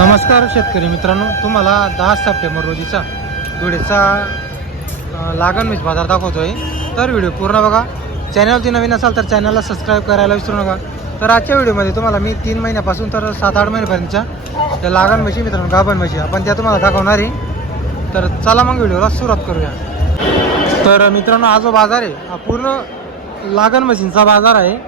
नमस्कार शेतकरी मित्रांनो, तुम्हाला 10 सप्टेंबर रोजीचा धुळेचा लागण मीठ बाजार दाखवतोय. तर व्हिडिओ पूर्ण बघा. चॅनलवरती नवीन असाल तर चॅनलला सबस्क्राईब करायला विसरू नका. तर आजच्या व्हिडिओमध्ये तुम्हाला मी 3 महिन्यापासून तर 7-8 महिन्यापर्यंतच्या त्या लागण म्हशी मित्रांनो, गाभण म्हशी आपण त्या तुम्हाला दाखवणार आहे. तर चला मग व्हिडिओला सुरुवात करूया. तर मित्रांनो, हा जो बाजार आहे हा पूर्ण लागण म्हशींचा बाजार आहे.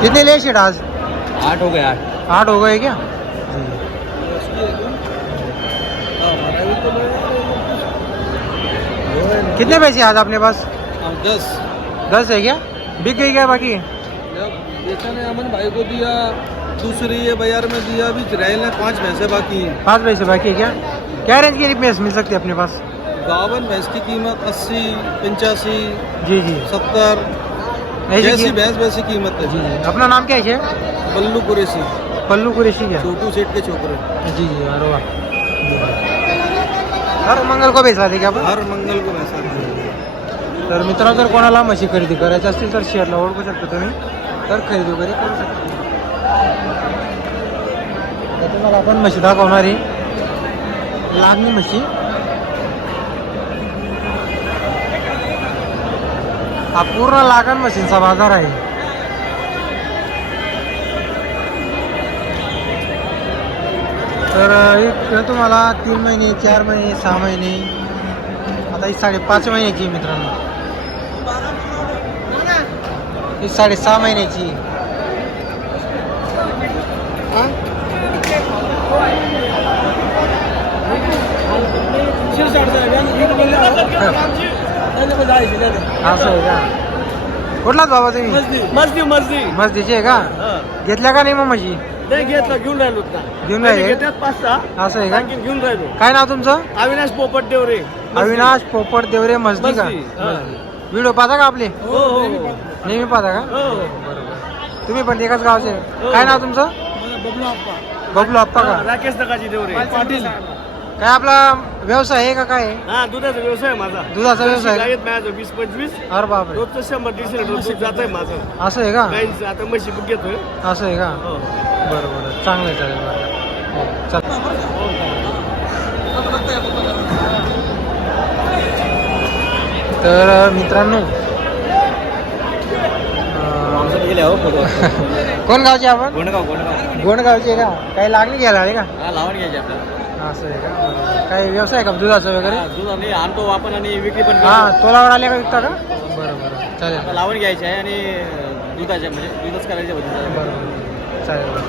कितने ले शेट आज? 8 हो गए 8। 8 हो गए क्या? कितने पैसे आज अपने पास? 10 10 है क्या? बिक गई क्या बाकी? बेचा ने अमन भाई को दिया, दूसरी ये बाजार में दिया, अभी रैल ने 5 भैंसे बाकी हैं। 5 पैसे बाकी है क्या? क्या रेंज की भैंस मिल सकती है अपने पास? गावन भैंस की कीमत 80, 85, जी जी 70, जैसी भैंस वैसी कीमत है। जी जी. अपना नाम क्या है? बल्लू कुरेशी, पल्लू कुरेशी क्या? छोटू सेठ के छोकरे। जी जी. अरे वाह. हर मंगल को बेचला ते क्या आपण? हर मंगल को भैंसा तर मित्रांनो, जर कोणाला म्हशी खरेदी करायची असतील तर शेअरला ओळखू शकता तुम्ही. तर खरेदी वगैरे करू शकता. आता तुम्हाला आपण म्हशी दाखवणार आहे, लागणी म्हशी. हा पूर्ण लागण म्हशींचा बाजार आहे. तर एक तुम्हाला 3 महिने, 4 महिने, 6 महिने, आता ही 5.5 महिन्याची आहे मित्रांनो. ही 6.5 महिन्याची. असं आहे का? कुठलाच बाबा तुम्ही? मस्तीची आहे का? घेतल्या का नाही मग म्हशी? घेतला, घेऊन राहिलो घेऊन राहिले? 5-6 असं आहे का? घेऊन राहिलो. काय नाव तुमचं? अविनाश पोपट देवरे. अविनाश पोपट देवरे, मस्दी का? व्हिडिओ पाहता का आपले? हो हो नेहमी पाहता का? हो. तुम्ही पण एकाच गावचे? काय नाव तुमचं? बबलू आप्पा का? राकेश नकाजी देवरे पाटील. काय आपला व्यवसाय आहे का काय? हा, दुधाचा व्यवसाय आहे माझा. दुधाचा व्यवसाय? गायत माझं 20-25 अरे बापरे. रोजचं 100-150 लिटर दूध जात आहे माझं. असं आहे का? गाईंचं आता म्हशी बुक घेतोय. असं आहे का? हो. बरं बरं, चांगलं आहे, चालेल. बरं हो, चल. तर मित्रांनो, कोण गावचे आपण? गोंडगावचे आहे का? काही लागणी घ्यायला आहे का? लावून घ्यायची आपल्याला. असं आहे का? बरं. काही व्यवसाय का दुधाचा वगैरे? दूध आणि आणतो आपण आणि विक्री पण हां, तोलावर आले का विकता का? बरं बरं, चालेल. लावून घ्यायची आहे आणि दुधाच्या म्हणजे दूधच करायचे होते. बरं बरं, चालेल. बरं.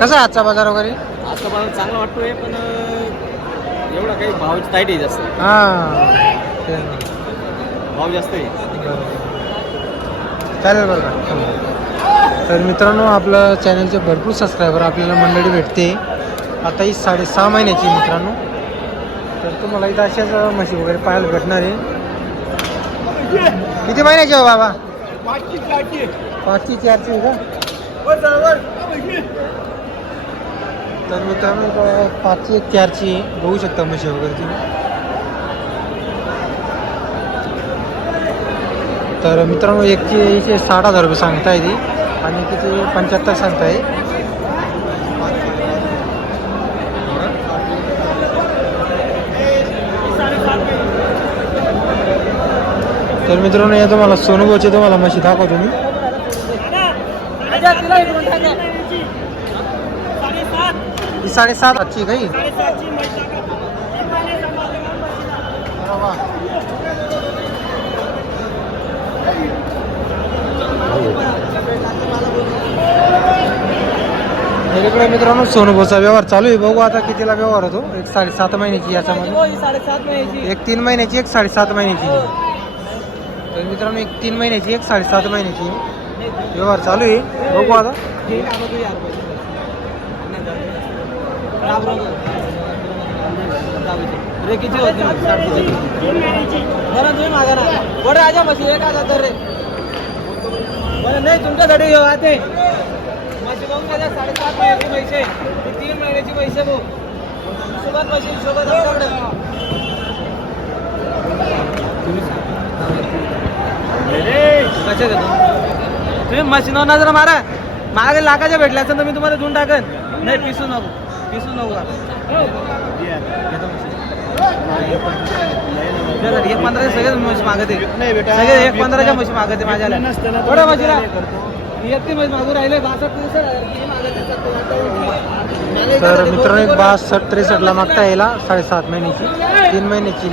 कसा आहे आजचा बाजार वगैरे? आजचा बाजार चांगला वाटतोय, पण एवढा काही भाव टाईट आहे जास्त. हां, ते ना. भाव जास्त आहे. बरं. चालेल बरं का? तर मित्रांनो, आपलं चॅनलचे भरपूर सबस्क्रायबर आपल्याला मंडळी भेटते. आता ही 6.5 महिन्याची मित्रांनो. तर तुम्हाला इथं अशाच म्हशी वगैरे पाहायला भेटणार आहे. किती महिन्याची हो बाबा? 5ची 4ची का? तर मित्रांनो, 5ची 4ची बघू शकता म्हशी वगैरे तुम्ही. तर मित्रांनो, एकची 60,000 रुपये सांगताय ती, आणि किती 75 सांगताय. तर मित्रांनो, या तुम्हाला सोनूभाऊचे तुम्हाला म्हशी दाखवतो मी. ही 7.5ची काही. इकडे मित्रांनो सोनूभाऊचा व्यवहार चालू आहे. बघू आता कितीला व्यवहार होतो. एक 7.5 महिन्याची याच्यामध्ये, एक 3 महिन्याची, एक 7.5 महिन्याची. तर मित्रांनो, एक 3 महिन्याची, एक 7.5 महिन्याची व्यवहार चालू आहे. बघू आता. रेकीची होती 60 बरं तुम्ही मागा ना बरं राजा म्हशी 1,000 तर रे बरं नाही तुमच्यासाठी घेऊ आते म्हशी बघून घ्या 7.5 महिन्याची पैसे 3 महिन्याची पैसे भाऊ सोबत म्हशी सोबत आमच्याकडे कशा घेतो तुम्ही मशीनवर नजर मारा मागे लाखाच्या भेटल्या तर मी तुम्हाला देऊन टाकन नाही पिसू नको का 1,15 सगळेच म्हशी मागते सगळे 1,15च्या म्हशी मागते माझ्याला थोडं म्हशीला एकटी म्हशी मागू राहिले 62 तर मित्रांनो एक 62-63 मागता यायला 7.5 महिन्याची 3 महिन्याची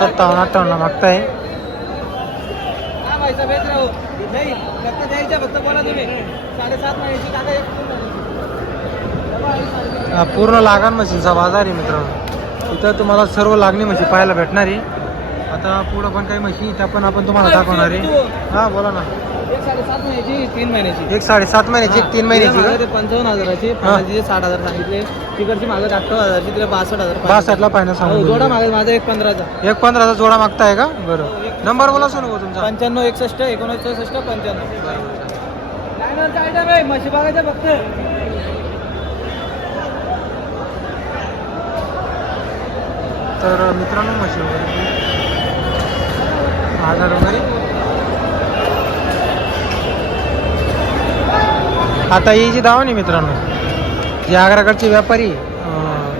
57-58 मागताय पैसा भेट राहू नाही फक्त द्यायच्या फक्त बोला तुम्ही 7.5 महिन्याची टाका हा पूर्ण लागण म्हशींचा बाजार आहे मित्रांनो. इथं तुम्हाला सर्व लागणी म्हशी पाहायला भेटणार आहे. आता पुढं पण काही म्हशी त्या पण आपण तुम्हाला दाखवणार आहे. हा बोला ना. 1.5 महिन्याची 3 महिन्याची 1.5 महिन्याची 3 महिन्याची 55,000ची 60,000 सांगितले तिकडची मागत 58,000ची तिला 62,000 62 ला फायनल सांगू जोडा मागत माझा 1.15चा 1.15चा जोडा मागताय का बरं नंबर बोला सोनू तुमचा 95 61 69 65 95 लाईनवरचा आयटम आहे म्हशी बघायचं फक्त तर मित्रांनो म्हशी वगैरे आधार वगैरे आता ही जी दावण आहे मित्रांनो जी आग्राकडचे व्यापारी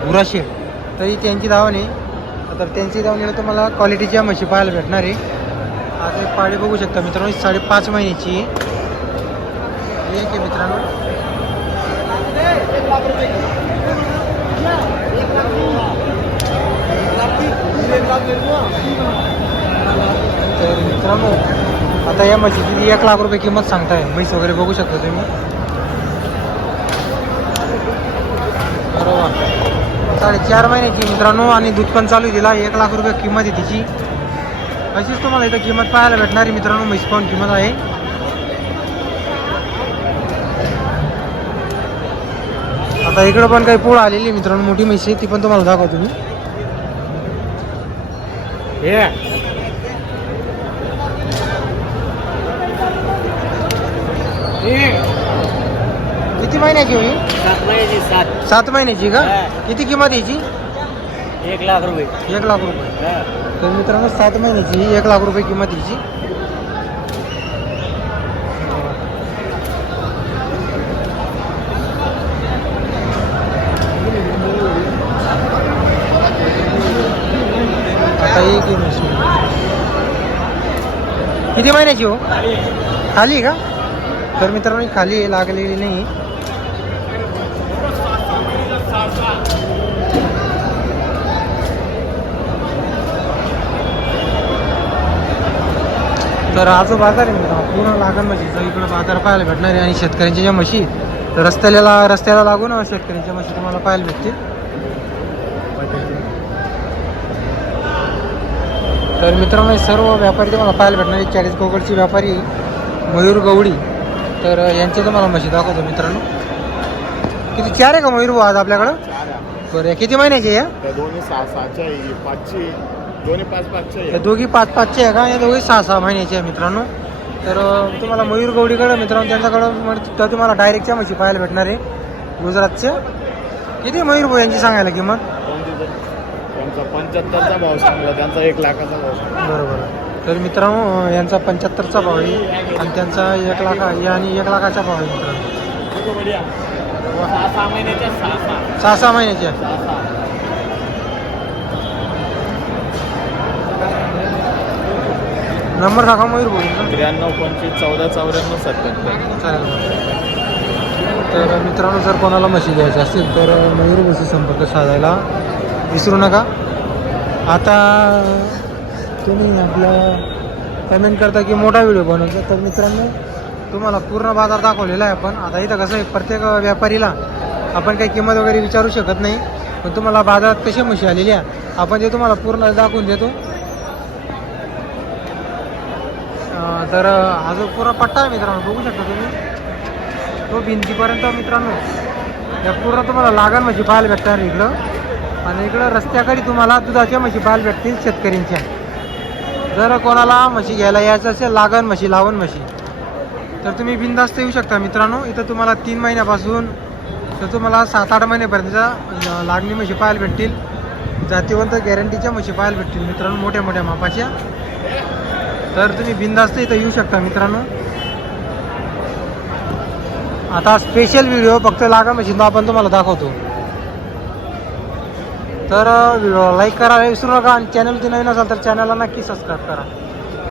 गुराशेठ तर ही त्यांची दावण आहे. तर त्यांची दावणीला तुम्हाला क्वालिटीच्या म्हशी पाहायला भेटणार आहे. आज एक पाळी बघू शकता मित्रांनो 5.5 महिन्याची आहे. एक आहे मित्रांनो तर मित्रांनो आता या म्हशीची 1 लाख रुपये किंमत सांगताय. म्हैस वगैरे बघू शकता तुम्ही बरोबर 4.5 महिन्याची मित्रांनो आणि दूध पण चालू दिला 1 लाख रुपये किंमत आहे तिची. अशीच तुम्हाला इथं किंमत पाहायला भेटणार आहे मित्रांनो. म्हैस पाहून किंमत आहे. आता इकडं पण काही पोळ आलेली मित्रांनो मोठी म्हशी ती पण तुम्हाला दाखवतो मी. किती महिन्याची होई 7 महिन्याची का किती किंमत याची 1 लाख रुपये 1 लाख रुपये. तर मित्रांनो 7 महिन्याची 1 लाख रुपये किंमत याची. आता एक म्हशी किती महिन्याची हो खाली का तर मित्रांनो खाली लागलेली नाही. तर हा जो बाजार आहे मित्रांनो पूर्ण लागण म्हशीचा इकडं बाजार पाहायला भेटणार आहे. आणि शेतकऱ्यांच्या ज्या म्हशी तर रस्त्याला लागून शेतकऱ्यांच्या म्हशी तुम्हाला पाहायला भेटतील. तर मित्रांनो सर्व व्यापारी तुम्हाला पाहायला भेटणार आहे. 40 कोकडची व्यापारी मयूर गवडी तर यांचे तुम्हाला म्हशी दाखवतो मित्रांनो. किती 4 आहे का मयूर भाऊ आज आपल्याकडं बरं किती महिन्याचे या दोन्ही 6-6च्या आहे 5ची दोन्ही 5-5च्या या दोघी 5-5चे आहे का या दोघी 6-6 महिन्याचे आहे मित्रांनो. तर तुम्हाला मयूर गवडीकडं मित्रांनो त्यांच्याकडं तर तुम्हाला डायरेक्टच्या म्हशी पाहायला भेटणार आहे गुजरातच्या. किती मयूर भाऊ यांची सांगायला किंमत त्यांचा 75चा भाव सांगला त्यांचा 1 लाखाचा भाव सांगला बरोबर. तर मित्रांनो यांचा 75चा भाव आहे आणि त्यांचा 1 लाख आणि 1 लाखाचा भाव आहे मित्रांनो. 6 महिन्याच्या 6-6 महिन्याच्या नंबर सांगा मयूर भाऊ 93-25-14-94-77 चालेल. तर मित्रांनो जर कोणाला म्हशी घ्यायची असेल तर मयूर भाऊशी संपर्क साधायला विसरू नका. आता तुम्ही आपलं कमेंट करता की मोठा व्हिडिओ बनवतो तर मित्रांनो तुम्हाला पूर्ण बाजार दाखवलेला आहे आपण. आता इथं कसं आहे प्रत्येक व्यापारीला आपण काही किंमत वगैरे विचारू शकत नाही पण तुम्हाला बाजारात कशी म्हशी आलेली आहे आपण ते तुम्हाला पूर्ण दाखवून देतो. तर हा जो पुरा पट्टा आहे मित्रांनो बघू शकता तुम्ही तो भिंतीपर्यंत मित्रांनो या पूर्ण तुम्हाला लागण म्हशी पाहायला भेटणार इकडं. आणि इकडं रस्त्याकडे तुम्हाला दुधाच्या म्हशी पाहायला भेटतील शेतकऱ्यांच्या. जर कोणाला म्हशी घ्यायला यायचं असेल लागण म्हशी लावण म्हशी तर तुम्ही बिनधास्त येऊ शकता मित्रांनो. इथं तुम्हाला 3 महिन्यापासून तर तुम्हाला 7-8 महिन्यापर्यंतच्या लागणी म्हशी पाहायला भेटतील. जातीवंत गॅरंटीच्या म्हशी पाहायला भेटतील मित्रांनो, मोठ्या मोठ्या मापाच्या. तर तुम्ही बिनधास्त इथं येऊ शकता मित्रांनो. आता स्पेशल व्हिडिओ फक्त लागण म्हशींचा आपण तुम्हाला दाखवतो. तर व्हिडिओ लाईक करायला विसरू नका आणि चॅनलवरती नवीन असाल तर चॅनलला नक्की सबस्क्राईब करा.